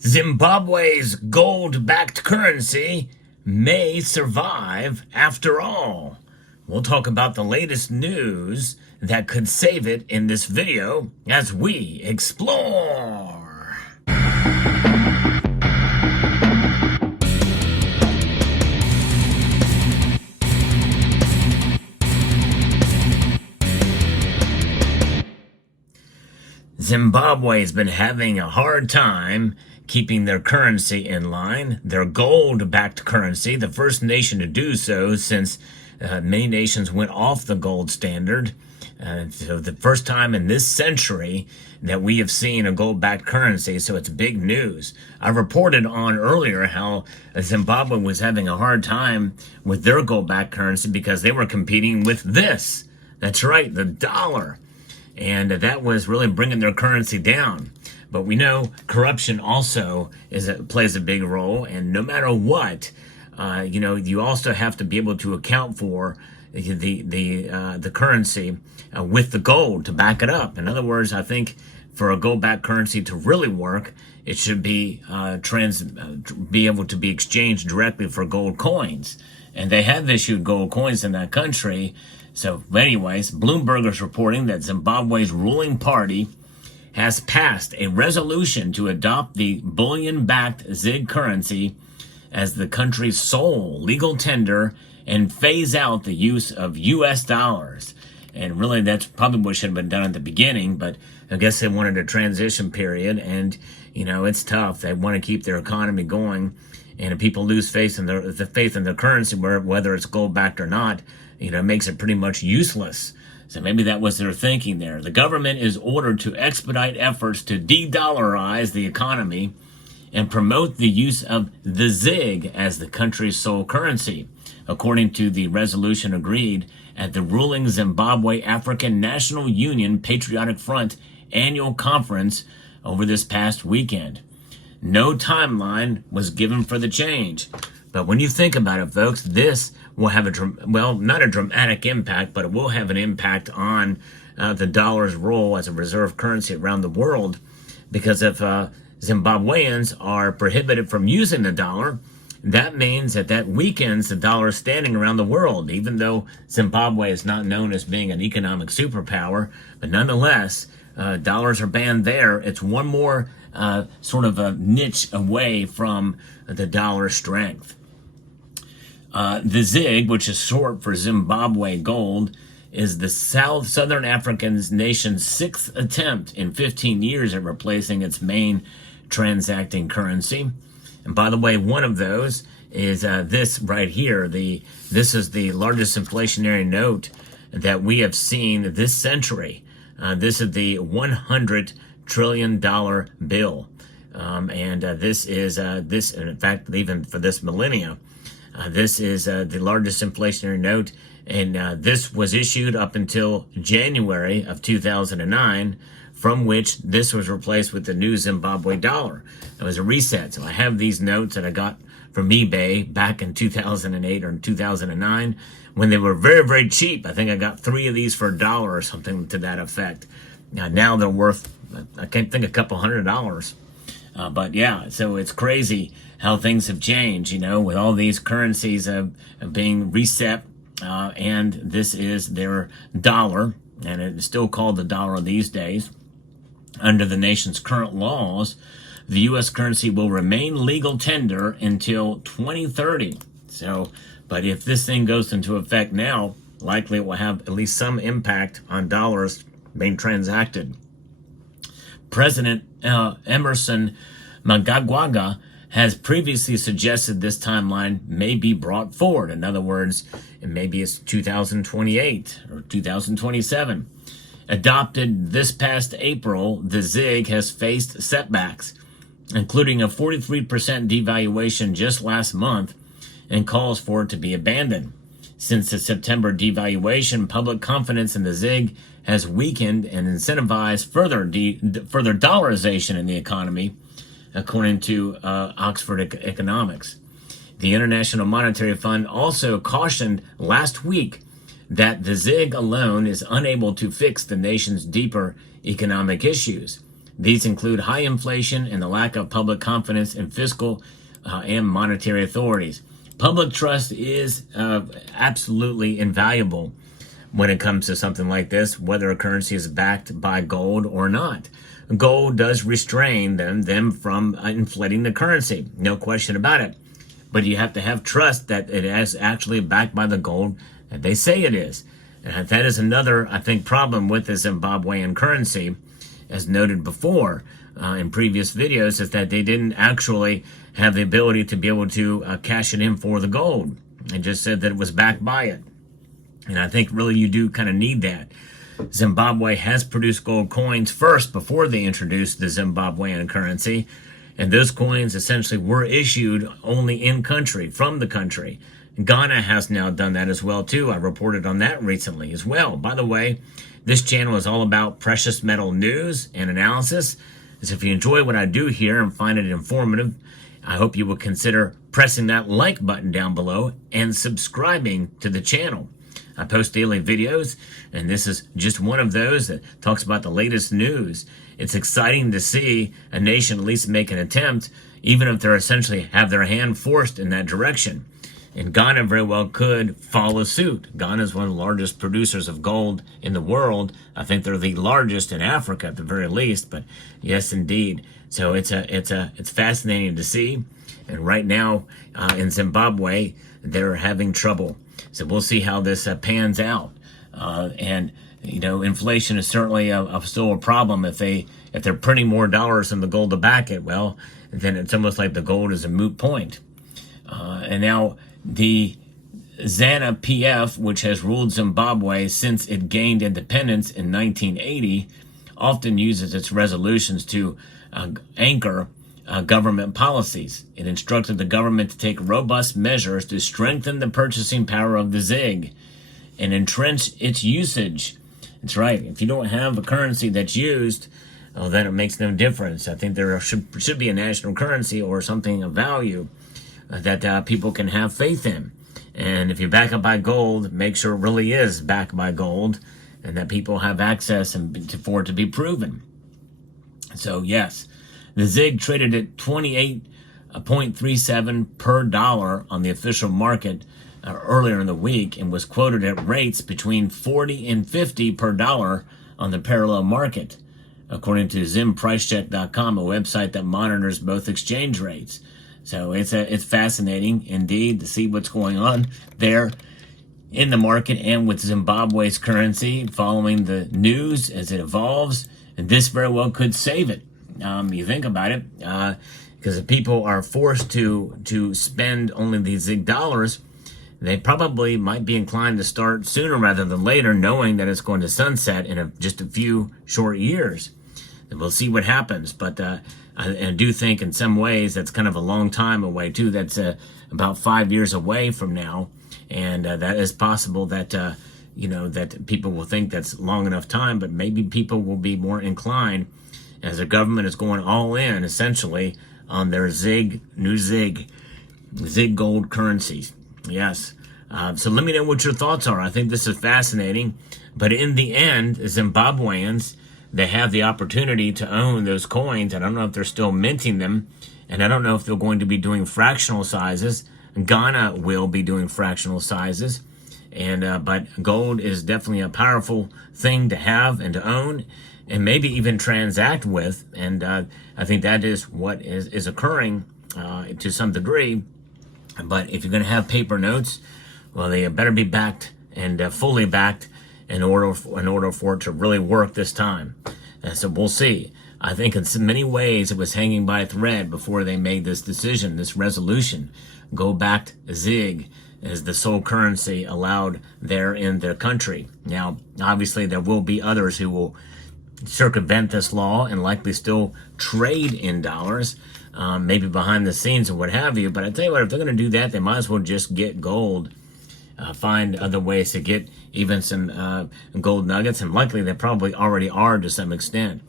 Zimbabwe's gold-backed currency may survive after all. We'll talk about the latest news that could save it in this video as we explore. Zimbabwe has been having a hard time keeping their currency in line, their gold-backed currency, the first nation to do so since many nations went off the gold standard. So the first time in this century that we have seen a gold-backed currency, so it's big news. I reported on earlier how Zimbabwe was having a hard time with their gold-backed currency because they were competing with this. That's right, the dollar. And that was really bringing their currency down. But we know corruption also plays a big role, and no matter what, you also have to be able to account for the currency with the gold to back it up. In other words, I think for a gold-backed currency to really work, it should be able to be exchanged directly for gold coins, and they have issued gold coins in that country. So anyways, Bloomberg is reporting that Zimbabwe's ruling party has passed a resolution to adopt the bullion-backed ZiG currency as the country's sole legal tender and phase out the use of U.S. dollars. And really, that's probably what should have been done at the beginning, but I guess they wanted a transition period, and, it's tough. They want to keep their economy going, and if people lose faith in their currency, whether it's gold-backed or not, it makes it pretty much useless. So maybe that was their thinking there. The government is ordered to expedite efforts to de-dollarize the economy and promote the use of the ZiG as the country's sole currency, according to the resolution agreed at the ruling Zimbabwe African National Union Patriotic Front annual conference over this past weekend. No timeline was given for the change. But when you think about it, folks, this will have not a dramatic impact, but it will have an impact on the dollar's role as a reserve currency around the world. Because if Zimbabweans are prohibited from using the dollar, that means that weakens the dollar standing around the world, even though Zimbabwe is not known as being an economic superpower. But nonetheless, dollars are banned there. It's one more sort of a niche away from the dollar strength. The ZiG, which is short for Zimbabwe Gold, is the Southern African nation's sixth attempt in 15 years at replacing its main transacting currency. And by the way, one of those is this right here. This is the largest inflationary note that we have seen this century. This is the $100 trillion bill. This is, in fact, even for this millennia, this is the largest inflationary note, and this was issued up until January of 2009, from which this was replaced with the new Zimbabwe dollar. It was a reset. So I have these notes that I got from eBay back in 2008 or in 2009 when they were very, very cheap. I think I got 3 of these for $1 or something to that effect. Now they're worth, I can't think, a couple $100. But yeah, so it's crazy how things have changed, with all these currencies being reset. And this is their dollar, and it's still called the dollar these days. Under the nation's current laws, the U.S. currency will remain legal tender until 2030. But if this thing goes into effect now, likely it will have at least some impact on dollars being transacted. President Emerson Mnangagwa has previously suggested this timeline may be brought forward. In other words, maybe it's 2028 or 2027. Adopted this past April, the ZiG has faced setbacks, including a 43% devaluation just last month, and calls for it to be abandoned. Since the September devaluation, public confidence in the ZiG has weakened and incentivized further dollarization in the economy, according to Oxford Economics. The International Monetary Fund also cautioned last week that the ZiG alone is unable to fix the nation's deeper economic issues. These include high inflation and the lack of public confidence in fiscal and monetary authorities. Public trust is absolutely invaluable when it comes to something like this, whether a currency is backed by gold or not. Gold does restrain them from inflating the currency, no question about it. But you have to have trust that it is actually backed by the gold that they say it is. And that is another, I think, problem with the Zimbabwean currency, as noted before in previous videos, is that they didn't actually have the ability to be able to cash it in for the gold. They just said that it was backed by it. And I think really you do kind of need that. Zimbabwe has produced gold coins first before they introduced the Zimbabwean currency. And those coins essentially were issued only in country, from the country. Ghana has now done that as well too. I reported on that recently as well. By the way, this channel is all about precious metal news and analysis. So if you enjoy what I do here and find it informative, I hope you will consider pressing that like button down below and subscribing to the channel. I post daily videos, and this is just one of those that talks about the latest news. It's exciting to see a nation at least make an attempt, even if they're essentially have their hand forced in that direction. And Ghana very well could follow suit. Ghana is one of the largest producers of gold in the world. I think they're the largest in Africa at the very least, but yes, indeed. So it's fascinating to see. And right now in Zimbabwe, they're having trouble. So we'll see how this pans out. And you know, inflation is certainly still a problem. If they're printing more dollars than the gold to back it, well, then it's almost like the gold is a moot point. And now the ZANU-PF, which has ruled Zimbabwe since it gained independence in 1980, often uses its resolutions to anchor government policies. It instructed the government to take robust measures to strengthen the purchasing power of the ZiG and entrench its usage. That's right. If you don't have a currency that's used, well, then it makes no difference. I think there should be a national currency or something of value that people can have faith in. And if you back up by gold, make sure it really is backed by gold and that people have access and for it to be proven. So yes, the ZiG traded at 28.37 per dollar on the official market earlier in the week and was quoted at rates between 40 and 50 per dollar on the parallel market, according to ZimPricecheck.com, a website that monitors both exchange rates. So it's fascinating indeed to see what's going on there in the market and with Zimbabwe's currency, following the news as it evolves. And this very well could save it. You think about it, because if people are forced to spend only these ZiG dollars, they probably might be inclined to start sooner rather than later, knowing that it's going to sunset in just a few short years. And we'll see what happens. But I do think in some ways that's kind of a long time away too. That's about 5 years away from now. And that is possible that, you know, that people will think that's long enough time, but maybe people will be more inclined as the government is going all in essentially on their new ZiG gold currencies. Yes. So let me know what your thoughts are. I think this is fascinating. But in the end, Zimbabweans, they have the opportunity to own those coins. I don't know if they're still minting them. And I don't know if they're going to be doing fractional sizes. Ghana will be doing fractional sizes. And but gold is definitely a powerful thing to have and to own, and maybe even transact with. And I think that is what is occurring to some degree. But if you're going to have paper notes, well, they better be backed and fully backed in order for it to really work this time. So we'll see. I think in many ways it was hanging by a thread before they made this decision, this resolution. Go back ZiG as the sole currency allowed there in their country. Now, obviously, there will be others who will circumvent this law and likely still trade in dollars, maybe behind the scenes or what have you. But I tell you what, if they're going to do that, they might as well just get gold, find other ways to get even some gold nuggets, and likely they probably already are to some extent.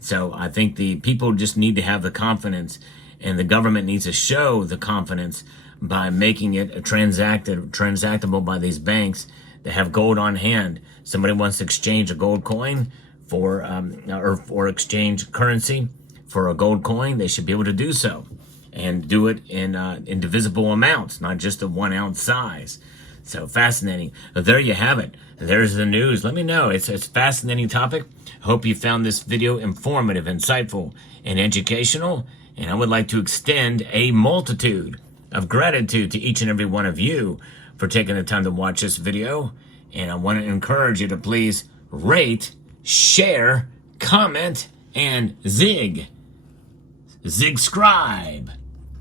So I think the people just need to have the confidence, and the government needs to show the confidence by making it transactable by these banks that have gold on hand. Somebody wants to exchange a gold coin or exchange currency for a gold coin, they should be able to do so, and do it in divisible amounts, not just a 1 ounce size. So fascinating. There you have it. There's the news. Let me know. It's a fascinating topic. Hope you found this video informative, insightful, and educational. And I would like to extend a multitude of gratitude to each and every one of you for taking the time to watch this video. And I want to encourage you to please rate, share, comment, and zig-scribe.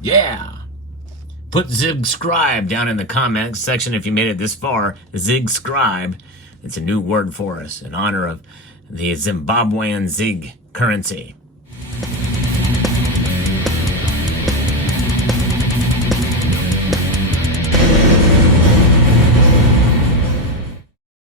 Yeah. Put zig-scribe down in the comments section if you made it this far. Zig-scribe. It's a new word for us in honor of the Zimbabwean zig currency.